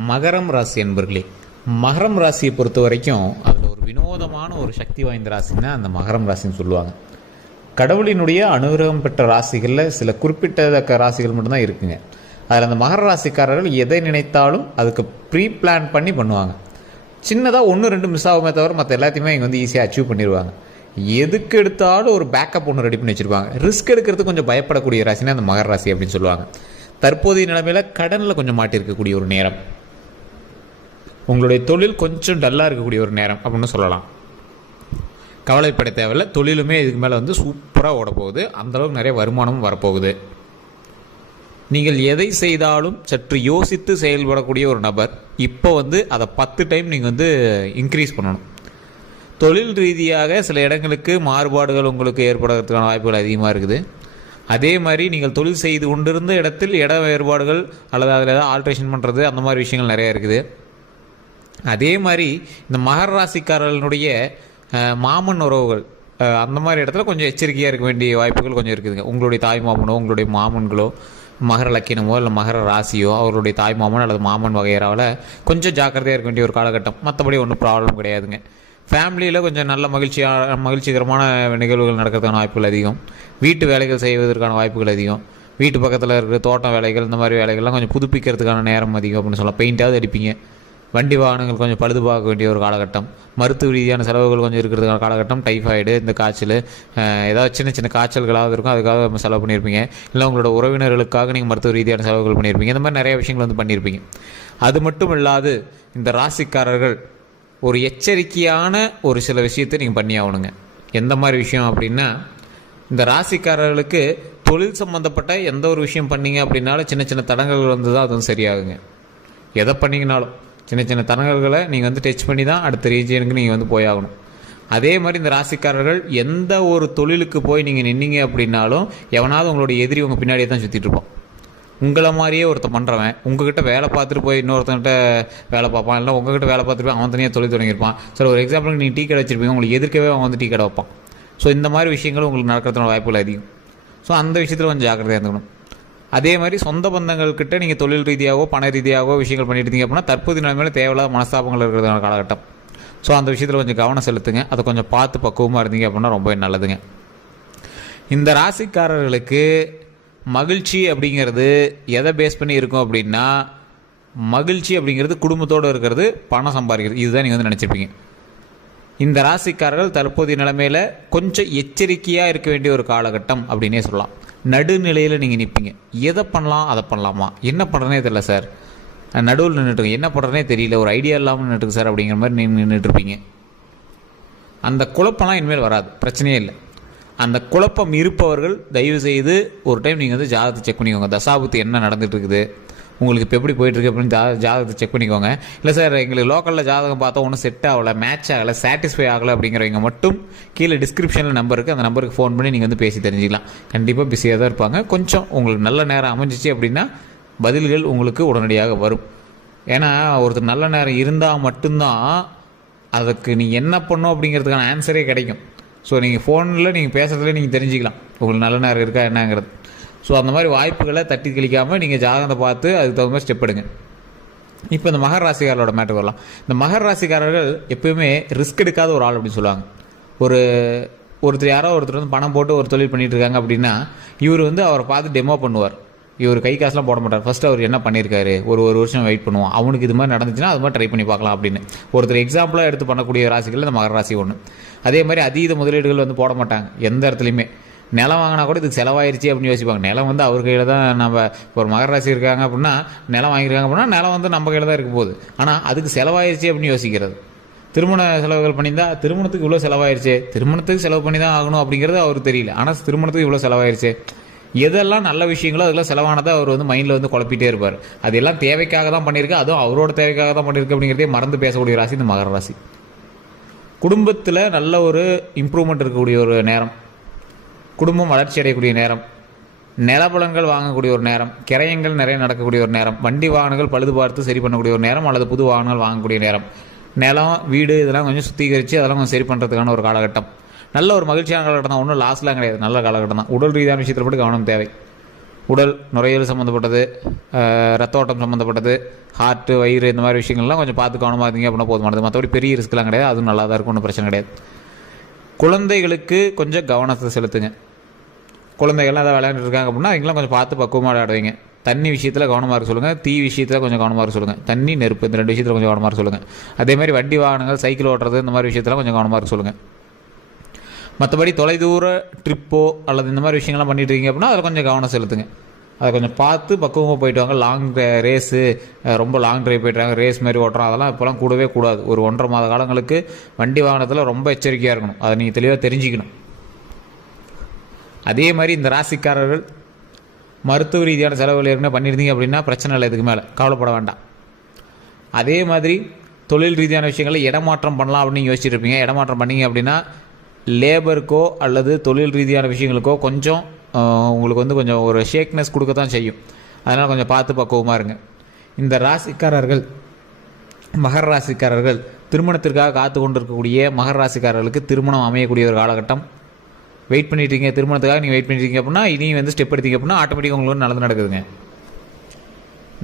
மகரம் ராசி என்பர்களே மகரம் ராசியை பொறுத்த வரைக்கும் அதில் ஒரு வினோதமான ஒரு சக்தி வாய்ந்த ராசின்னா அந்த மகரம் ராசின்னு சொல்லுவாங்க. கடவுளினுடைய அனுகிரகம் பெற்ற ராசிகளில் சில குறிப்பிட்டதக்க ராசிகள் மட்டும்தான் இருக்குங்க. அதில் அந்த மகர ராசிக்காரர்கள் எதை நினைத்தாலும் அதுக்கு ப்ரீ பிளான் பண்ணி பண்ணுவாங்க. சின்னதாக ஒன்று ரெண்டு மிஸ் ஆகுமே தவிர மற்ற எல்லாத்தையுமே இங்கே வந்து ஈஸியாக அச்சீவ் பண்ணிடுவாங்க. எதுக்கு எடுத்தாலும் ஒரு பேக்கப் ஒன்று ரெடி பண்ணி வச்சுருப்பாங்க. ரிஸ்க் எடுக்கிறது கொஞ்சம் பயப்படக்கூடிய ராசினா அந்த மகர ராசி அப்படின்னு சொல்லுவாங்க. தற்போதைய நிலைமையில் கடனில் கொஞ்சம் மாட்டியிருக்கக்கூடிய ஒரு நேரம். உங்களுடைய தொழில் கொஞ்சம் டல்லாக இருக்கக்கூடிய ஒரு நேரம் அப்படின்னு சொல்லலாம். கவலைப்பட தேவையில்ல. தொழிலுமே இதுக்கு மேலே வந்து சூப்பராக ஓட போகுது அந்தளவுக்கு நிறைய வருமானமும் வரப்போகுது. நீங்கள் எதை செய்தாலும் சற்று யோசித்து செயல்படக்கூடிய ஒரு நபர் இப்போ வந்து அதை பத்து டைம் நீங்கள் வந்து இன்க்ரீஸ் பண்ணணும். தொழில் ரீதியாக சில இடங்களுக்கு மாறுபாடுகள் உங்களுக்கு ஏற்படுறதுக்கான வாய்ப்புகள் அதிகமாக இருக்குது. அதே மாதிரி நீங்கள் தொழில் செய்து கொண்டிருந்த இடத்தில் இட வேறுபாடுகள் அல்லது அதில் ஏதாவது ஆல்ட்ரேஷன் பண்ணுறது அந்த மாதிரி விஷயங்கள் நிறைய இருக்குது. அதே மாதிரி இந்த மகர ராசிக்காரர்களுடைய மாமன் உறவுகள் அந்த மாதிரி இடத்துல கொஞ்சம் எச்சரிக்கையாக இருக்க வேண்டிய வாய்ப்புகள் கொஞ்சம் இருக்குதுங்க. உங்களுடைய தாய் மாமனோ உங்களுடைய மாமன்களோ மகர லக்கினமோ இல்லை மகர ராசியோ அவர்களுடைய தாய் மாமன் அல்லது மாமன் வகையறாவில் கொஞ்சம் ஜாக்கிரதையாக இருக்க வேண்டிய ஒரு காலகட்டம். மற்றபடி ஒன்றும் ப்ராப்ளம் கிடையாதுங்க. ஃபேமிலியில் கொஞ்சம் நல்ல மகிழ்ச்சியாக மகிழ்ச்சிகரமான நிகழ்வுகள் நடக்கிறதுக்கான வாய்ப்புகள் அதிகம். வீட்டு வேலைகள் செய்வதற்கான வாய்ப்புகள் அதிகம். வீட்டு பக்கத்தில் இருக்கிற தோட்டம் வேலைகள் இந்த மாதிரி வேலைகள்லாம் கொஞ்சம் புதுப்பிக்கிறதுக்கான நேரம் அதிகம் அப்படின்னு சொல்லலாம். பெயிண்டாவது அடிப்பீங்க. வண்டி வாகனங்கள் கொஞ்சம் பழுது பார்க்க வேண்டிய ஒரு காலகட்டம். மருத்துவ ரீதியான செலவுகள் கொஞ்சம் இருக்கிறதுக்கான காலகட்டம் டைஃபாய்டு இந்த காய்ச்சல் ஏதாவது சின்ன சின்ன காய்ச்சல்களாவது இருக்கும் அதுக்காக நம்ம செலவு பண்ணியிருப்பீங்க. இல்லை உங்களோட உறவினர்களுக்காக நீங்கள் மருத்துவ ரீதியான செலவுகள் பண்ணியிருப்பீங்க. இந்த மாதிரி நிறைய விஷயங்கள் வந்து பண்ணியிருப்பீங்க. அது மட்டும் இல்லாது இந்த ராசிக்காரர்கள் ஒரு எச்சரிக்கையான ஒரு சில விஷயத்தை நீங்கள் பண்ணி ஆகணுங்க. எந்த மாதிரி விஷயம் அப்படின்னா இந்த ராசிக்காரர்களுக்கு தொழில் சம்மந்தப்பட்ட எந்த ஒரு விஷயம் பண்ணீங்க அப்படின்னாலும் சின்ன சின்ன தடங்கல்கள் வந்து தான் அது சரியாகுங்க. எதை பண்ணீங்கனாலும். சின்ன சின்ன தடங்கல்களை நீங்கள் வந்து டச் பண்ணி தான் அடுத்த ரீஜியனுக்கு நீங்கள் வந்து போயாகணும். அதே மாதிரி இந்த ராசிக்காரர்கள் எந்த ஒரு தொழிலுக்கு போய் நீங்கள் நின்னீங்க அப்படின்னாலும் எவனாவது உங்களுடைய எதிரி உங்கள் பின்னாடியே தான் சுற்றிட்டு இருப்பான். உங்களை மாதிரியே ஒருத்தன் பண்ணுறவன் உங்ககிட்ட வேலை பார்த்துட்டு போய் இன்னொருத்தங்கிட்ட வேலை பார்ப்பான் இல்லை உங்ககிட்ட வேலை பார்த்துட்டு போய் அவன் தனியாக தொழில் தொடங்கியிருப்பான். சரி ஒரு எக்ஸாம்பிளுக்கு நீங்கள் டீ கடை வச்சிருப்பீங்க உங்களுக்கு எதிர்க்கவே அவன் வந்து டீ கடை வைப்பான். ஸோ இந்த மாதிரி விஷயங்கள் உங்களுக்கு நடக்கிறதுன வாய்ப்புகள் அதிகம். ஸோ அந்த விஷயத்தில் கொஞ்சம் ஜாக்கிரதையாக இருந்துக்கணும். அதே மாதிரி சொந்த பந்தங்கள் கிட்ட நீங்கள் தொழில் ரீதியாகவோ பண ரீதியாகவோ விஷயங்கள் பண்ணிட்டு இருந்தீங்க அப்படின்னா தற்போதைய நிலைமையில தேவையில்லாத மனஸ்தாபங்கள் இருக்கிறதுக்கான காலகட்டம். ஸோ அந்த விஷயத்தில் கொஞ்சம் கவனம் செலுத்துங்க. அதை கொஞ்சம் பார்த்து பக்குவமாக இருந்தீங்க அப்படின்னா ரொம்ப நல்லதுங்க. இந்த ராசிக்காரர்களுக்கு மகிழ்ச்சி அப்படிங்கிறது எதை பேஸ் பண்ணி இருக்கும் அப்படின்னா மகிழ்ச்சி அப்படிங்கிறது குடும்பத்தோடு இருக்கிறது பணம் சம்பாதிக்கிறது. இதுதான் நீங்கள் வந்து நினச்சிருப்பீங்க. இந்த ராசிக்காரர்கள் தற்போதைய நிலைமையில் கொஞ்சம் எச்சரிக்கையாக இருக்க வேண்டிய ஒரு காலகட்டம் அப்படின்னே சொல்லலாம். நடுநிலையில் நீங்கள் நிற்பீங்க எதை பண்ணலாம் அதை பண்ணலாமா? என்ன பண்ணுறனே தெரில சார். நடுவில் நின்றுட்டு என்ன பண்ணுறனே தெரியல. ஒரு ஐடியா இல்லாமல் நின்றுட்டு சார் அப்படிங்கிற மாதிரி நீங்கள் நின்றுட்டுருப்பீங்க அந்த குழப்பம்லாம் இனிமேல் வராது. பிரச்சனையே இல்லை. அந்த குழப்பம் இருப்பவர்கள் தயவு செய்து ஒரு டைம் நீங்கள் வந்து ஜாதகத்தை செக் பண்ணிக்கோங்க. தசாபுத்து என்ன நடந்துட்டு இருக்குது? உங்களுக்கு இப்போ எப்படி போயிட்டு இருக்கு அப்படின்னு ஜா ஜாதகத்தை செக் பண்ணிக்கோங்க. இல்லை சார் எங்களுக்கு லோக்கலில் ஜாதகம் பார்த்தா ஒன்றும் செட் ஆகலை மேட்ச் ஆகலை சாட்டிஸ்ஃபை ஆகலை அப்படிங்கிறவங்க மட்டும் கீழே டிஸ்கிரிப்ஷனில் நம்பர் இருக்குது அந்த நம்பருக்கு ஃபோன் பண்ணி நீங்கள் வந்து பேசி தெரிஞ்சுக்கலாம். கண்டிப்பாக பிஸியாக தான் இருப்பாங்க. கொஞ்சம் உங்களுக்கு நல்ல நேரம் அமைஞ்சிச்சு அப்படின்னா பதில்கள் உங்களுக்கு உடனடியாக வரும். ஏன்னா ஒருத்தர் நல்ல நேரம் இருந்தால் மட்டும்தான் அதுக்கு நீங்கள் என்ன பண்ணும் அப்படிங்கிறதுக்கான ஆன்சரே கிடைக்கும். ஸோ நீங்கள் ஃபோனில் நீங்கள் பேசுகிறதுல நீங்கள் தெரிஞ்சுக்கலாம். உங்களுக்கு நல்ல நேரம் இருக்கா என்னங்கிறது. ஸோ அந்த மாதிரி வாய்ப்புகளை தட்டி கழிக்காமல் நீங்கள் ஜாதகத்தை பார்த்து அதுக்கு தகுந்த மாதிரி ஸ்டெப் எடுங்க. இப்போ இந்த மகர் ராசிக்காரரோட மேட்டர் வரலாம். இந்த மகர் ராசிக்காரர்கள் எப்பயுமே ரிஸ்க் எடுக்காத ஒரு ஆள் அப்படின்னு சொல்லுவாங்க. ஒரு ஒருத்தர் யாரோ ஒருத்தர் வந்து பணம் போட்டு ஒரு தொழில் பண்ணிகிட்டு இருக்காங்க அப்படின்னா இவர் வந்து அவரை பார்த்து டெமோ பண்ணுவார். இவர் கை காசுலாம் போட மாட்டார். ஃபஸ்ட்டு அவர் என்ன பண்ணியிருக்காரு? ஒரு ஒரு வருஷம் வெயிட் பண்ணுவோம் அவனுக்கு இது மாதிரி நடந்துச்சுன்னா அது மாதிரி ட்ரை பண்ணி பார்க்கலாம் அப்படின்னு. ஒருத்தர் எக்ஸாம்பிளாக எடுத்து பண்ணக்கூடிய ராசிகள் இந்த மகர ராசி ஒன்று அதே மாதிரி அதீத முதலீடுகள் வந்து போட மாட்டாங்க. எந்த இடத்துலையுமே. நிலம் வாங்கினா கூட இதுக்கு செலவாயிருச்சு அப்படின்னு யோசிப்பாங்க. நிலம் வந்து அவர் கையில் தான் நம்ம இப்போ ஒரு மகர ராசி இருக்காங்க அப்படின்னா நிலம் வாங்கியிருக்காங்க அப்படின்னா நிலம் வந்து நம்ம கையில் தான் இருக்க போகுது. ஆனால் அதுக்கு செலவாயிருச்சு அப்படின்னு யோசிக்கிறது. திருமண செலவுகள் பண்ணியிருந்தா திருமணத்துக்கு இவ்வளோ செலவாயிருச்சு. திருமணத்துக்கு செலவு பண்ணி தான் ஆகணும் அப்படிங்கிறது அவருக்கு தெரியல. ஆனால் திருமணத்துக்கு இவ்வளோ செலவாயிருச்சு. எதெல்லாம் நல்ல விஷயங்களோ அதெல்லாம் செலவானதை அவர் வந்து மைண்டில் வந்து குழப்பிட்டே இருப்பார். அது எல்லாம் தேவைக்காக தான் பண்ணியிருக்கு. அதுவும் அவரோட தேவைக்காக தான் பண்ணியிருக்கு அப்படிங்கிறதே மறந்து பேசக்கூடிய ராசி இந்த மகர ராசி. குடும்பத்தில் நல்ல ஒரு இம்ப்ரூவ்மெண்ட் இருக்கக்கூடிய ஒரு நேரம். குடும்பம் வளர்ச்சி அடையக்கூடிய நேரம் நிலபலங்கள் வாங்கக்கூடிய ஒரு நேரம் கிரயங்கள் நிறைய நடக்கக்கூடிய ஒரு நேரம் வண்டி வாகனங்கள் பழுது பார்த்து சரி பண்ணக்கூடிய ஒரு நேரம் அல்லது புது வாகனங்கள் வாங்கக்கூடிய நேரம். நிலம் வீடு இதெல்லாம் கொஞ்சம் சுத்திகரித்து அதெல்லாம் கொஞ்சம் சரி பண்ணுறதுக்கான ஒரு காலகட்டம். நல்ல ஒரு மகிழ்ச்சியான காலகட்டம் தான் ஒன்றும் லாஸ்லாம் கிடையாது. நல்ல காலகட்டம் தான் உடல் ரீதியான விஷயத்தில் மட்டும் கவனம் தேவை. உடல் நுரையீரல் சம்மந்தப்பட்டது ரத்த ஓட்டம் சம்மந்தப்பட்டது ஹார்ட்டு வயிறு இந்த மாதிரி விஷயங்கள்லாம் கொஞ்சம் பார்த்து கவனமாக இருந்தீங்க அப்படின்னா போதுமானது மற்றபடி பெரிய ரிஸ்க்லாம் கிடையாது. அதுவும் நல்லா தான் இருக்கும் ஒன்றும் பிரச்சனை கிடையாது. குழந்தைகளுக்கு கொஞ்சம் கவனத்தை செலுத்துங்க. குழந்தைகள்லாம் எதாவது விளையாண்டுட்டு இருக்காங்க அப்படின்னா அவங்களாம் கொஞ்சம் பார்த்து பக்குவமாக விளையாடுவீங்க. தண்ணி விஷயத்தில் கவனமாக இருக்க சொல்லுங்கள் தீ விஷயத்தில் கொஞ்சம் கவனமாக இருக்க சொல்லுங்கள் தண்ணி நெருப்பு இந்த ரெண்டு விஷயத்தில் கொஞ்சம் கவனமாக இருக்க சொல்லுங்கள் அதே மாதிரி வண்டி வாகனங்கள் சைக்கிள் ஓட்டுறது இந்த மாதிரி விஷயத்தெல்லாம் கொஞ்சம் கவனமாக இருக்க சொல்லுங்கள் மற்றபடி தொலைதூர ட்ரிப்போ அல்லது இந்த மாதிரி விஷயங்கள்லாம் பண்ணிட்டு இருக்கீங்க அப்படின்னா அதில் கொஞ்சம் கவனம் செலுத்துங்க. அதை கொஞ்சம் பார்த்து பக்குவமாக போயிட்டு வாங்க. லாங் ரேஸு ரொம்ப லாங் ட்ரைவ் போயிட்டுறாங்க ரேஸ் மாதிரி ஓட்டுறோம். அதெல்லாம் இப்போலாம் கூடவே கூடாது. ஒரு ஒன்றரை மாத காலங்களுக்கு வண்டி வாகனத்தில் ரொம்ப எச்சரிக்கையாக இருக்கணும். அதை நீங்கள் தெளிவாக தெரிஞ்சுக்கணும். அதே மாதிரி இந்த ராசிக்காரர்கள் மருத்துவ ரீதியான செலவுகள் ஏற்கனவே பண்ணியிருந்தீங்க அப்படின்னா பிரச்சனை இல்லை இதுக்கு மேலே. கவலைப்பட வேண்டாம். அதே மாதிரி தொழில் ரீதியான விஷயங்களை இடமாற்றம் பண்ணலாம் அப்படின்னு யோசிச்சுருப்பீங்க இடமாற்றம் பண்ணீங்க அப்படின்னா லேபருக்கோ அல்லது தொழில் ரீதியான விஷயங்களுக்கோ கொஞ்சம் உங்களுக்கு வந்து கொஞ்சம் ஒரு ஷேக்னஸ் கொடுக்க தான் செய்யும். அதனால் கொஞ்சம் பார்த்து பக்குவமாக இருங்க. இந்த ராசிக்காரர்கள் மகர ராசிக்காரர்கள் திருமணத்திற்காக காத்து கொண்டிருக்கக்கூடிய மகர ராசிக்காரர்களுக்கு திருமணம் அமையக்கூடிய ஒரு காலகட்டம். வெயிட் பண்ணிட்டு இருக்கீங்க திருமணத்துக்காக நீங்கள் வெயிட் பண்ணிட்டு இருக்கீங்க அப்படின்னா இனி வந்து ஸ்டெப் எடுத்தீங்க அப்படின்னா ஆட்டோமேட்டிக்காக உங்களுக்கு நல்லது நடக்குதுங்க.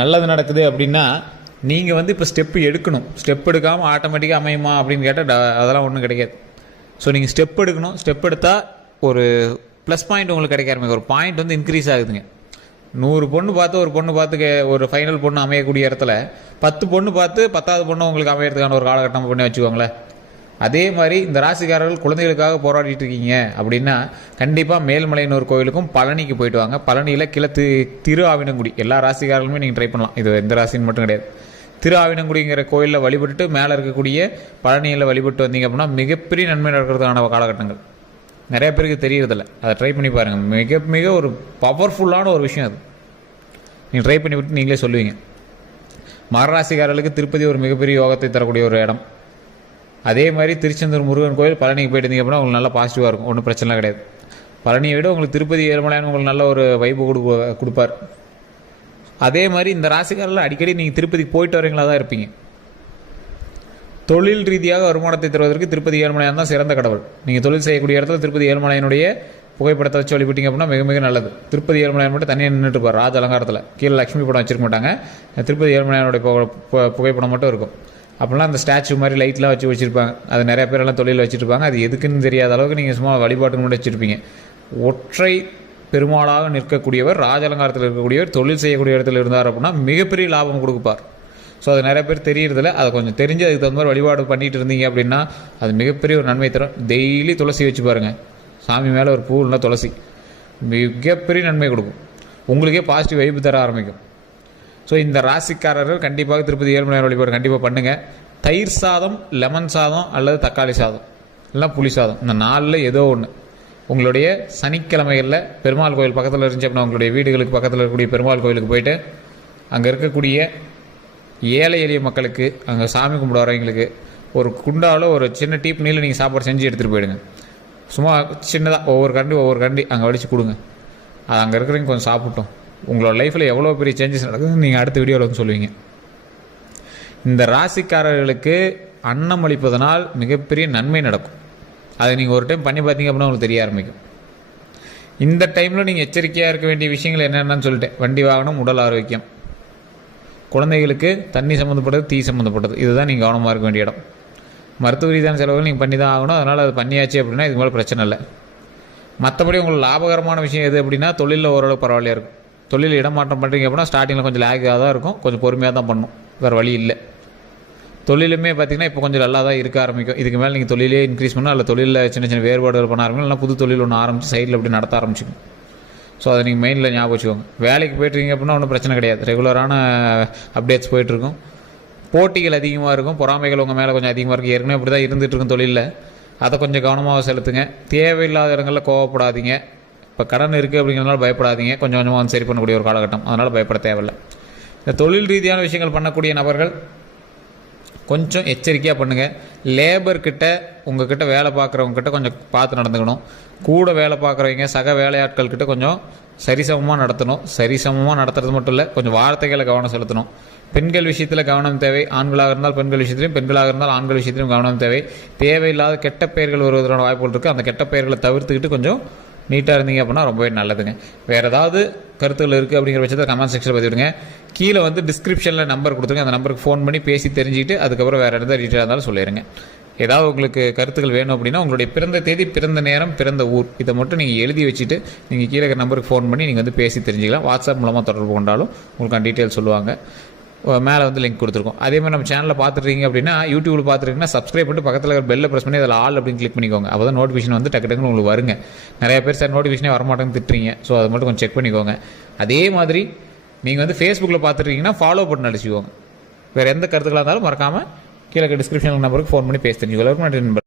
நல்லது நடக்குது அப்படின்னா நீங்கள் வந்து இப்போ ஸ்டெப்பு எடுக்கணும். ஸ்டெப் எடுக்காமல் ஆட்டோமேட்டிக்காக அமையுமா அப்படின்னு கேட்டால் அதெல்லாம் ஒன்றும் கிடைக்காது. ஸோ நீங்கள் ஸ்டெப் எடுக்கணும். ஸ்டெப் எடுத்தால் ஒரு ப்ளஸ் பாயிண்ட் உங்களுக்கு கிடைக்க ஆரம்பிக்கும். ஒரு பாயிண்ட் வந்து இன்க்ரீஸ் ஆகுதுங்க. நூறு பொண்ணு பார்த்து ஒரு பொண்ணு பார்த்து ஒரு ஃபைனல் பொண்ணு அமையக்கூடிய இடத்துல பத்து பொண்ணு பார்த்து பத்தாவது பொண்ணு உங்களுக்கு அமையறதுக்கான ஒரு காலகட்டம் பண்ணி வச்சுக்கோங்களேன். அதே மாதிரி இந்த ராசிக்காரர்கள் குழந்தைகளுக்காக போராடிட்டு இருக்கீங்க அப்படின்னா கண்டிப்பாக மேல்மலையனூர் கோயிலுக்கும் பழனிக்கு போயிட்டு வாங்க. பழனியில் கிழத்து திரு ஆவினங்குடி. எல்லா ராசிக்காரர்களுமே நீங்கள் ட்ரை பண்ணலாம். இது எந்த ராசின்னு மட்டும் கிடையாது. திரு ஆவினங்குடிங்கிற கோயிலில் வழிபட்டு மேலே இருக்கக்கூடிய பழனியில் வழிபட்டு வந்தீங்க அப்படின்னா மிகப்பெரிய நன்மை நடக்கிறதுக்கான காலகட்டங்கள். நிறைய பேருக்கு தெரியறதில்ல. அதை ட்ரை பண்ணி பாருங்கள் மிக மிக ஒரு பவர்ஃபுல்லான ஒரு விஷயம் அது. நீங்கள் ட்ரை பண்ணி விட்டு நீங்களே சொல்லுவீங்க. மகராசிக்காரர்களுக்கு திருப்பதி ஒரு மிகப்பெரிய யோகத்தை தரக்கூடிய ஒரு இடம். அதே மாதிரி திருச்செந்தூர் முருகன் கோயில் பழனிக்கு போயிட்டு இருந்தீங்க அப்படின்னா உங்களுக்கு நல்லா பாசிட்டிவாக இருக்கும். ஒன்றும் பிரச்சனை கிடையாது. பழனியை விட உங்களுக்கு திருப்பதி ஏழுமலையான் உங்களுக்கு நல்ல ஒரு வைப்பு கொடுப்ப கொடுப்பார். அதே மாதிரி இந்த ராசிக்காரில் அடிக்கடி நீங்கள் திருப்பதிக்கு போயிட்டு வரீங்களா தான் இருப்பீங்க. தொழில் ரீதியாக வருமானத்தை தருவதற்கு திருப்பதி ஏழுமலையான் தான் சிறந்த கடவுள். நீங்கள் தொழில் செய்யக்கூடிய இடத்துல திருப்பதி ஏழுமலையனுடைய புகைப்படத்தை வச்சு வழிபட்டிங்க அப்படின்னா மிக மிக நல்லது. திருப்பதி ஏழுமலையான் மட்டும் தனியாக நின்றுட்டு இருப்பார். ராஜ அலங்காரத்தில். கீழே லட்சுமி படம் வச்சிருக்க மாட்டாங்க. திருப்பதி ஏழுமலையானுடைய புகைப்படம் மட்டும் இருக்கும். அப்போல்லாம் அந்த ஸ்டாச்சு மாதிரி லைட்லாம் வச்சு வச்சுருப்பாங்க. அது நிறைய பேரெல்லாம் தொழில் வச்சுருப்பாங்க. அது எதுக்குன்னு தெரியாத அளவுக்கு நீங்கள் சும்மா வழிபாட்டுக்கு மட்டும் வச்சுருப்பீங்க. ஒற்றை பெருமாளாக நிற்கக்கூடியவர் ராஜலங்காரத்தில் இருக்கக்கூடியவர் தொழில் செய்யக்கூடிய இடத்துல இருந்தார் அப்படின்னா மிகப்பெரிய லாபம் கொடுப்பார். ஸோ அது நிறைய பேர் தெரியறதில்ல. அதை கொஞ்சம் தெரிஞ்சு அதுக்கு தகுந்த மாதிரி வழிபாடு பண்ணிட்டு இருந்தீங்க அப்படின்னா அது மிகப்பெரிய ஒரு நன்மை தரும். டெய்லி துளசி வச்சு பாருங்கள் சாமி மேலே ஒரு பூ இல்லை துளசி. மிகப்பெரிய நன்மை கொடுக்கும். உங்களுக்கே பாசிட்டிவ் வைப்பு தர ஆரம்பிக்கும். ஸோ இந்த ராசிக்காரர்கள் கண்டிப்பாக திருப்பதி ஏழுமலையார் வழிபாடு கண்டிப்பாக பண்ணுங்கள் தயிர் சாதம் லெமன் சாதம் அல்லது தக்காளி சாதம். இல்லைனா புளி சாதம். இந்த நாளில் ஏதோ ஒன்று உங்களுடைய சனிக்கிழமைகளில் பெருமாள் கோயில் பக்கத்தில் இருந்துச்சு அப்படின்னா உங்களுடைய வீடுகளுக்கு பக்கத்தில் இருக்கக்கூடிய பெருமாள் கோயிலுக்கு போயிட்டு அங்கே இருக்கக்கூடிய ஏழை எளிய மக்களுக்கு அங்கே சாமி கும்பிட வரவங்களுக்கு ஒரு குண்டாவில் ஒரு சின்ன டீப் நீல நீங்கள் சாப்பாடு செஞ்சு எடுத்துகிட்டு போயிடுங்க. சும்மா சின்னதாக ஒவ்வொரு கண்டி ஒவ்வொரு கண்டி அங்கே வடித்து கொடுங்க. அது அங்கே இருக்கிறவங்க கொஞ்சம் சாப்பிட்டோம். உங்களோட லைஃப்பில் எவ்வளோ பெரிய சேஞ்சஸ் நடக்குதுன்னு நீங்கள் அடுத்த வீடியோவில் வந்து சொல்லுவீங்க. இந்த ராசிக்காரர்களுக்கு அன்னம் அளிப்பதனால் மிகப்பெரிய நன்மை நடக்கும். அதை நீங்கள் ஒரு டைம் பண்ணி பார்த்தீங்க அப்படின்னா உங்களுக்கு தெரிய ஆரம்பிக்கும். இந்த டைமில் நீங்கள் எச்சரிக்கையாக இருக்க வேண்டிய விஷயங்கள் என்னென்னு சொல்லிட்டேன் வண்டி வாகனம் உடல் ஆரோக்கியம். குழந்தைகளுக்கு தண்ணி சம்மந்தப்பட்டது தீ சம்மந்தப்பட்டது. இதுதான் நீங்கள் கவனமாக இருக்க வேண்டிய இடம். மருத்துவ ரீதியான செலவுகள் நீங்கள் பண்ணி தான் ஆகணும். அதனால் அது பண்ணியாச்சு அப்படின்னா இது மேலே பிரச்சனை இல்லை. மற்றபடி உங்களுக்கு லாபகரமான விஷயம் எது அப்படின்னா தொழிலில் ஓரளவு பரவாயில்லையா இருக்கும். தொழில் இடமாற்றம் பண்ணுறீங்க அப்படின்னா ஸ்டார்டிங்கில் கொஞ்சம் லேக்காக தான் இருக்கும். கொஞ்சம் பொறுமையாக தான் பண்ணும். வேறு வழி இல்லை. தொழிலுமே பார்த்தீங்கன்னா இப்போ கொஞ்சம் நல்லா தான் இருக்க ஆரம்பிக்கும். இதுக்கு மேலே நீங்கள் தொழிலே இன்க்ரீஸ் பண்ணால் அல்ல தொழிலில் சின்ன சின்ன வேறுபாடுகள் பண்ண ஆரம்பிக்கும் இல்லைனா புது தொழில் ஒன்று ஆரம்பிச்சு சைடில் அப்படி நடத்த ஆரம்பிச்சிக்கும் ஸோ அதை நீங்கள் மெயினில் ஞாபகம் வச்சுக்கோங்க. வேலைக்கு போயிட்டுருக்கீங்க அப்படின்னா ஒன்றும் பிரச்சனை கிடையாது. ரெகுலரான அப்டேட்ஸ் போயிட்டுருக்கும் போட்டிகள் அதிகமாக இருக்கும். பொறாமைகள் உங்கள் மேலே கொஞ்சம் அதிகமாக இருக்கும் ஏற்கனவே இப்படி தான் இருந்துட்டு இருக்கும் தொழிலில். அதை கொஞ்சம் கவனமாக செலுத்துங்க. தேவையில்லாத இடங்களில் கோவப்படாதீங்க. இப்போ கடன் இருக்குது அப்படிங்கிறதுனால பயப்படாதீங்க. கொஞ்சம் கொஞ்சமாக வந்து சரி பண்ணக்கூடிய ஒரு காலகட்டம். அதனால் பயப்பட தேவையில்லை. இந்த தொழில் ரீதியான விஷயங்கள் பண்ணக்கூடிய நபர்கள் கொஞ்சம் எச்சரிக்கையாக பண்ணுங்கள் லேபர்கிட்ட உங்ககிட்ட வேலை பார்க்குறவங்கக்கிட்ட கொஞ்சம் பார்த்து நடந்துக்கணும். கூட வேலை பார்க்குறவங்க சக வேலையாட்கள் கிட்ட கொஞ்சம் சரிசமமாக நடத்தணும். சரிசமமாக நடத்துறது மட்டும் இல்லை கொஞ்சம் வார்த்தைகளை கவனம் செலுத்தணும். பெண்கள் விஷயத்தில் கவனம் தேவை. ஆண்களாக இருந்தால் பெண்கள் விஷயத்திலையும் பெண்களாக இருந்தால் ஆண்கள் விஷயத்திலையும் கவனம் தேவை. தேவையில்லாத கெட்ட பெயர்கள் வருவதற்கான வாய்ப்புகள் இருக்குது அந்த கெட்ட பெயர்களை தவிர்த்துக்கிட்டு கொஞ்சம் நீட்டாக இருந்தீங்க அப்படின்னா ரொம்பவே நல்லதுங்க. வேறு ஏதாவது கருத்துகள் இருக்குது அப்படிங்கிற பட்சத்தில் கமெண்ட் செக்ஷனில் பதிவிடுங்க. கீழே வந்து டிஸ்கிரிப்ஷனில் நம்பர் கொடுத்துருங்க. அந்த நம்பருக்கு ஃபோன் பண்ணி பேசி தெரிஞ்சுக்கிட்டு அதுக்கப்புறம் வேறு எதாவது டீட்டெயில் இருந்தாலும் சொல்லிடுங்க ஏதாவது உங்களுக்கு கருத்துக்கள் வேணும் அப்படின்னா உங்களுடைய பிறந்த தேதி பிறந்த நேரம் பிறந்த ஊர் இதை மட்டும் நீங்கள் எழுதி வச்சுட்டு நீங்கள் கீழே இருக்கிற நம்பருக்கு ஃபோன் பண்ணி நீங்கள் வந்து பேசி தெரிஞ்சுக்கலாம். வாட்ஸ்அப் மூலமாக தொடர்பு கொண்டாலும் உங்களுக்கான டீட்டெயில் சொல்லுவாங்க. மேலே வந்து லிங்க் கொடுத்துருக்கோம். அதே மாதிரி நம்ம சேனலில் பார்த்துருக்கீங்க அப்படின்னா யூடியூப்பில் பார்த்துருக்கீங்கன்னா சப்ஸ்கிரைப் பண்ணிட்டு பக்கத்தில் இருக்கிற பெல்ல ப்ரெஸ் பண்ணி அதில் ஆல் அப்படின்னு கிளிக் பண்ணிக்கோங்க. அப்போ தான் நோட்டிஃபிகேஷன் வந்து டக்கு டக்குன்னு உங்களுக்கு வருங்க. நிறைய பேர் சார் நோட்டிஃபிகேஷனே வரமாட்டேன்னு திட்டுறீங்க. ஸோ அதை மட்டும் கொஞ்சம் செக் பண்ணிக்கோங்க. அதே மாதிரி நீங்கள் வந்து ஃபேஸ்புக்கில் பார்த்துருக்கீங்கன்னா ஃபாலோ பண்ணி அடிச்சுக்கோங்க. வேறு எந்த கருத்துக்களாக இருந்தாலும் மறக்காமல் கீழே டிஸ்கிரிப்ஷன் நம்பருக்கு ஃபோன் பண்ணி பேசி தெரிஞ்சுக்கோ நன்றி நண்பர்